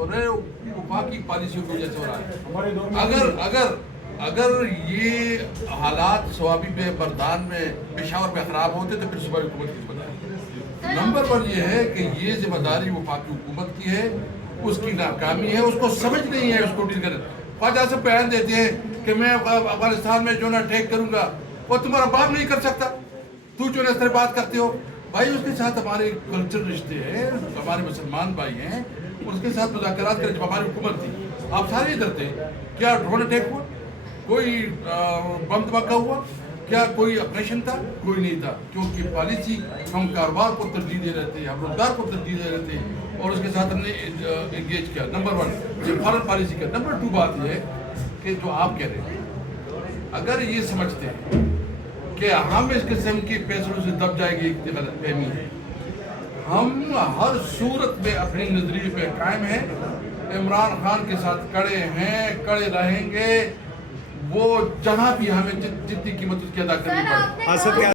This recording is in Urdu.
وفاقی پالیسیوں کی وجہ سے ہو رہا ہے. اگر یہ حالات صوابی پہ بردان میں پشاور میں خراب ہوتے تو پھر صوبائی حکومت کی ذمہ داری. نمبر 1 یہ ہے کہ یہ ذمہ داری وفاقی حکومت کی ہے, اس کی ناکامی ہے, اس کو سمجھ نہیں ہے اس کو ڈیل کرنا. خواجہ صاحب بیان دیتے ہیں کہ میں افغانستان میں جو نا ٹیک کروں گا, وہ تمہارا باپ نہیں کر سکتا, تو جو اس طرح بات کرتے ہو. بھائی اس کے ساتھ ہمارے کلچر رشتے ہیں, ہمارے مسلمان بھائی ہیں, اس کے ساتھ مذاکرات کریں. جب ہماری حکومت تھی آپ سارے ادھر تھے, کیا ڈرون اٹیک ہوا, کوئی بم دھماکہ ہوا, کیا کوئی آپریشن تھا, کوئی نہیں تھا. کیونکہ پالیسی ہم کاروبار کو ترجیح دے رہے تھے, ہم روزگار کو ترجیح دے رہے تھے, اور اس کے ساتھ ہم نے انگیج کیا. نمبر 1 یہ فارن پالیسی کا. نمبر 2 بات یہ ہے کہ جو آپ کہہ رہے ہیں, اگر یہ سمجھتے ہیں کہ ہم اس قسم کی فیصلوں سے دب جائے گی, غلط فہمی ہے. ہم ہر صورت میں اپنی نظریے پہ قائم ہیں, عمران خان کے ساتھ کڑے ہیں, کڑے رہیں گے, وہ جہاں بھی ہمیں جتنی قیمت اس کی ادا کرنی پڑے.